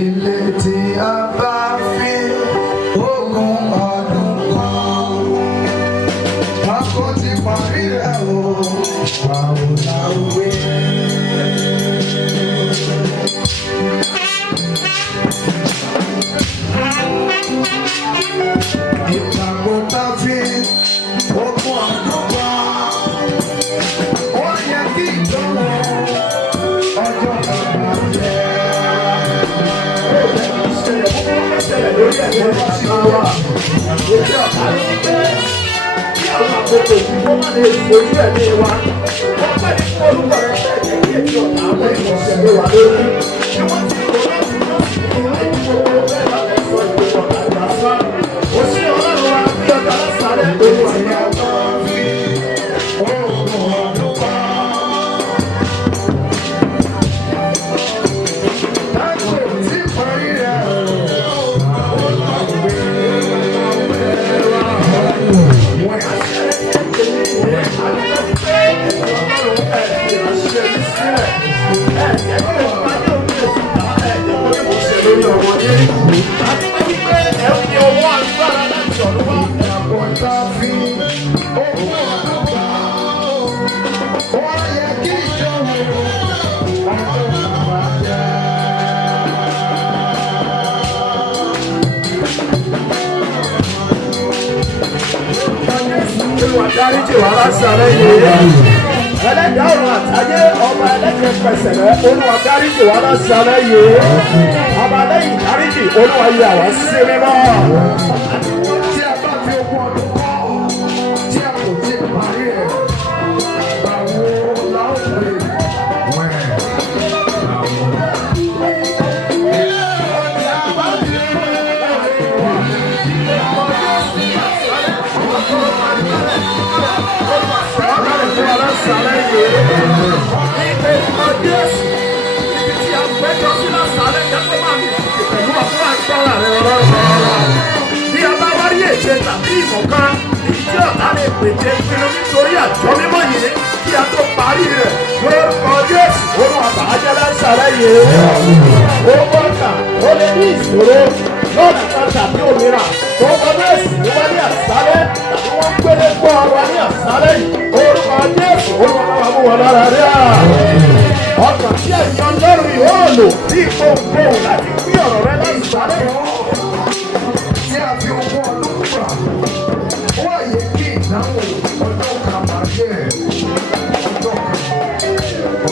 ilé tí a bá fi ogún ọdún kan, wọn kò ti parí rẹ̀ o, báwo la wí. Ìpàgọ́ tá fi ogún ọdún kan, ó yẹ kí ìdánwò ọjọ́ kan máa jẹ́. Lórí ẹ̀jẹ̀ bá sí wa, òjò àkárí pé kí àwọn àkókò tí wọ́n má lè fojú ẹ̀mí wa, wọ́n pẹ́ ní orúkọ rẹ̀ fẹ́ jẹ́ kí èdè ọ̀tá àwọn ìmọ̀ọ́sẹ̀ lé wa lórí. Ṣé wọ́n ti kó láti lọ́sí ìwé ìgbòho bẹ́ẹ̀ láti sọ ìgbòho àgbà sá? Òsì ọlọ́run wa bí ọjà lásàrẹ̀ lórí ọ̀yà ọ̀tọ̀ fi oògùn ọdún pa. Láti òtí parí rẹ̀ dáríjì wá lásàrẹ́ yìí ẹlẹ́dàá ọ̀run àtayé ọba ẹlẹ́dẹ̀ pẹ̀sẹ̀ rẹ̀ olúwa dáríjì wá lásàrẹ́ yìí ọba lẹ́yìn dáríjì olúwa yà wá sí mímọ́. Tí a bá fi ogún ọdún kọ́ tí a kò tí ì parí ẹ̀ báwo la ó pè wẹ̀ báwo. Bí a bá wá rí èjè tàbí ìmọ̀kan tí ọ̀tá lè pèjè pinnu nítorí àjọ mímọ́ yìí kí a tó parí rẹ̀ lórúkọ Jésù olúwa bàájẹ́ lásàrẹ́ yìí. Ó gbọ́dọ̀ ó lè ní ìṣòro lọ́nà kan tàbí òmíràn tó gbọ́dọ̀ èsì ló wá ní àṣálẹ́ tàbí wọ́n ń gbélé gbọ́ wa ní àṣálẹ́ yìí orúkọ Jésù olúwa bá wà mú wọn lára rí à. Ọkàn tí ẹ̀yin ọlọ́run yóò lò bí ìfowópamọ́ láti pín ọ̀rọ̀ rẹ lásàlẹ̀ yìí. Tí a fi ogún ọdún gbà, ó yẹ kí ìdáhùn ọjọ́ kan máa jẹ́ ọjọ́ kan.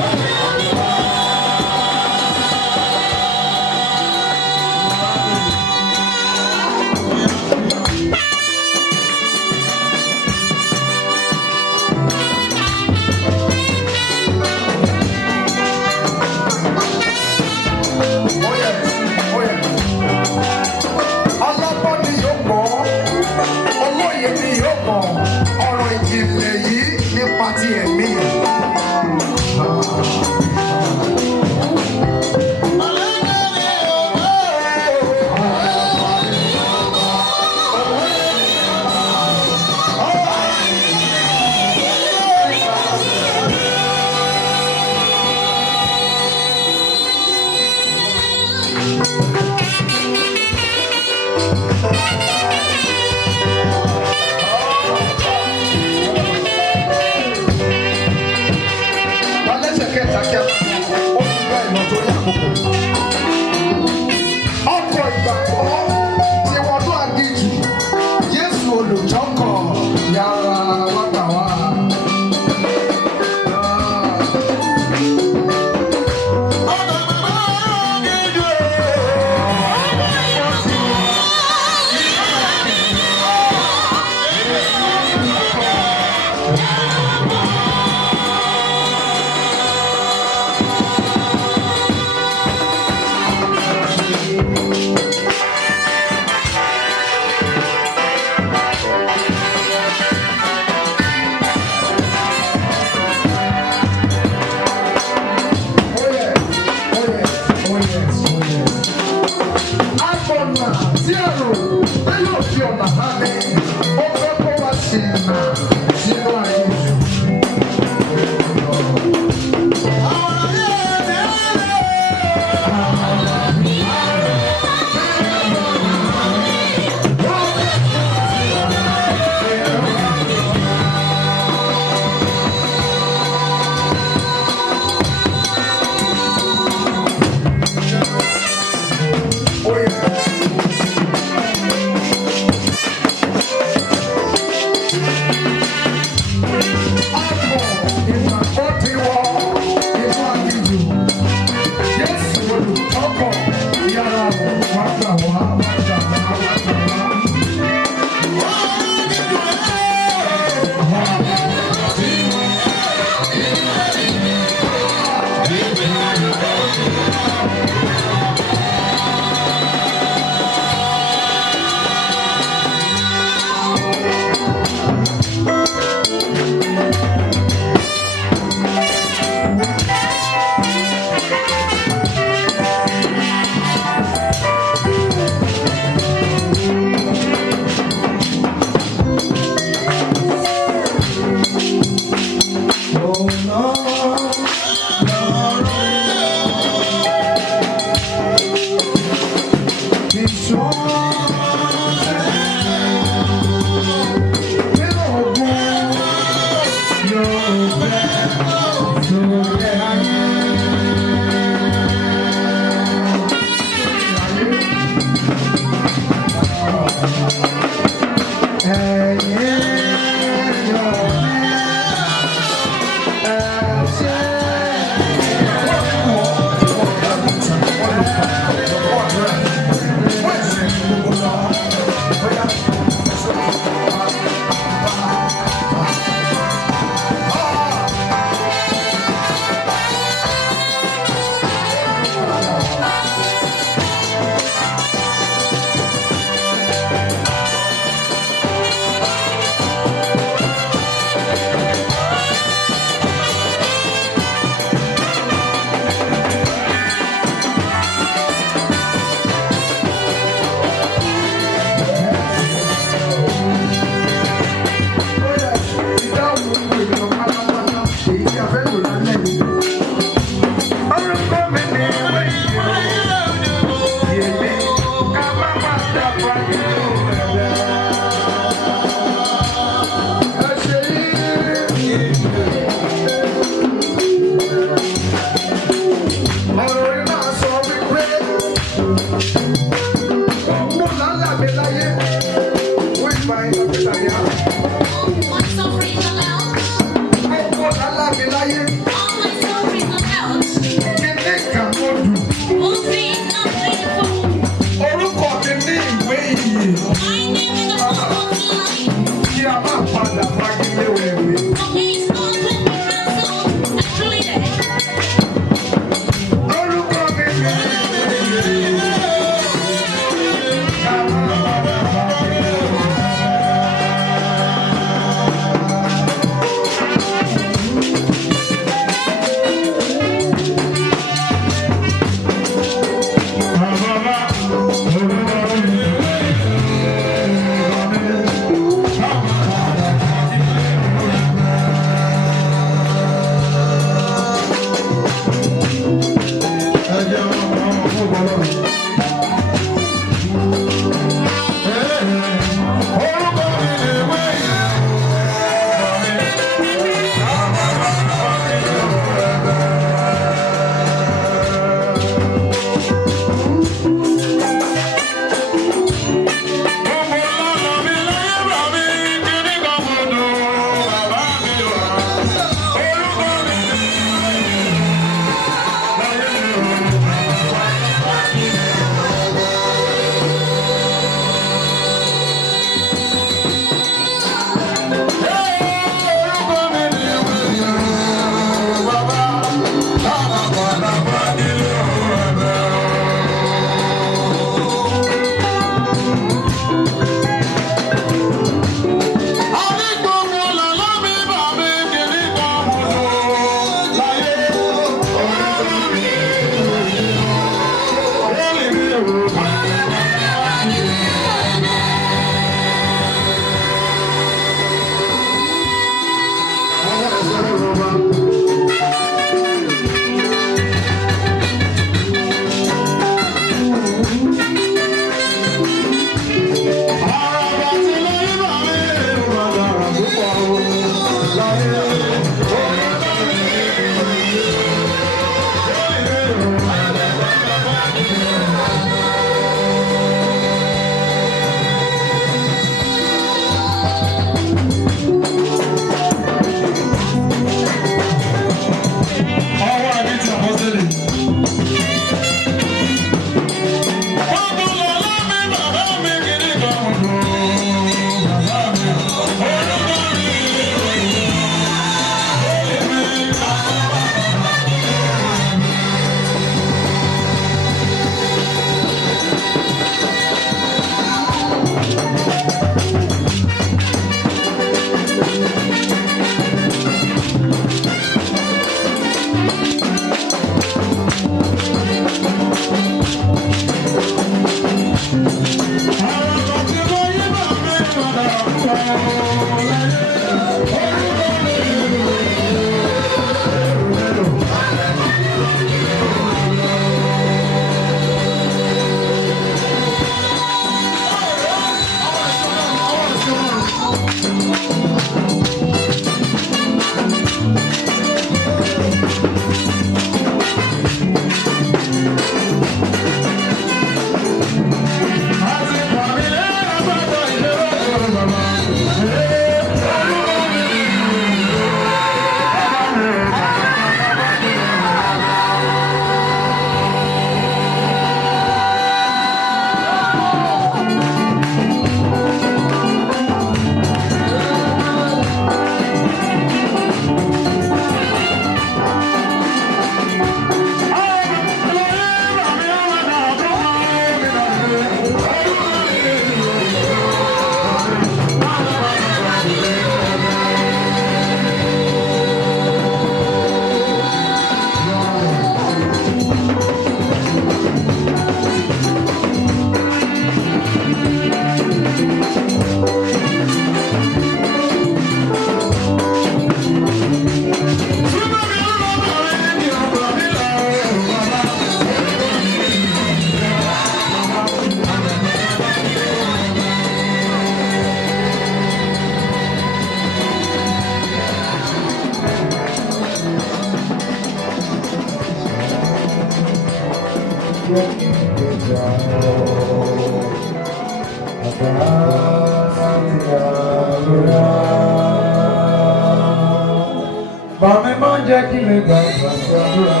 Bami manja ki le gbàgbà gbàdúrà,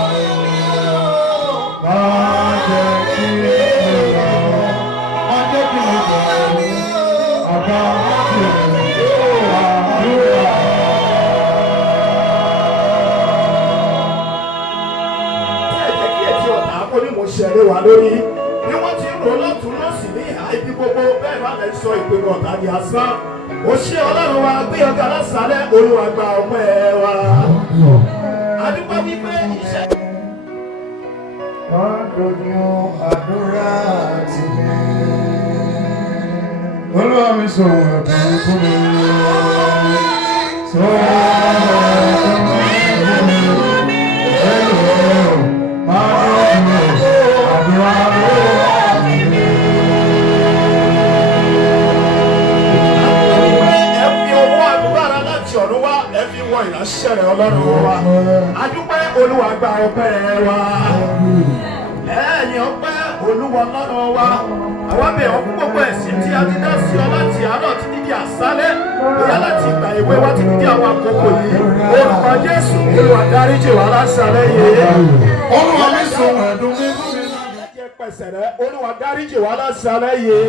manja ki le gbàgbà, manja ki le gbàgbà, àbá ki le gbàdúrà. Ẹ jẹ́ kí etí ọ̀tá kó ní mo ṣẹ̀rẹ̀ wá lórí. Bí wọ́n ti ń rò lọ́tún lọ́sìn ní ìhà ibi gbogbo bẹ́ẹ̀ bá lè sọ ìpinnu ọ̀tá di asán. Ó ṣe Ọlọ́run wa gbé ọ̀gá lásàálẹ̀ Olúwa gba ọpẹ́ wa. Adúpẹ́ wípé iṣẹ́. Wọ́n dojú àdúrà tì mí. Olúwa mi sọ̀rọ̀ ẹ̀bùn fún mi. Sọ̀rọ̀ ẹ̀bùn fún mi. Ìránṣẹ́ rẹ̀ Ọlọ́run wa, adúpẹ́ Olúwa gba ọpẹ́ wa, ẹ̀yìn ọpẹ́ Olúwa Ọlọ́run wa, àwọn bẹ̀ ọ́ fún gbogbo ẹ̀sìn tí a ti dá sí ọ láti àárọ̀ títí di àṣálẹ́, bóyá láti ìgbà èwe wa títí di àwọn àkókò yìí, orúkọ Jésù Olúwa dáríjì wá láṣálẹ́ yìí. Olúwa mi sùn ẹ̀dùn mi fún mi. Olúwa dáríjì wá láṣálẹ́ yìí.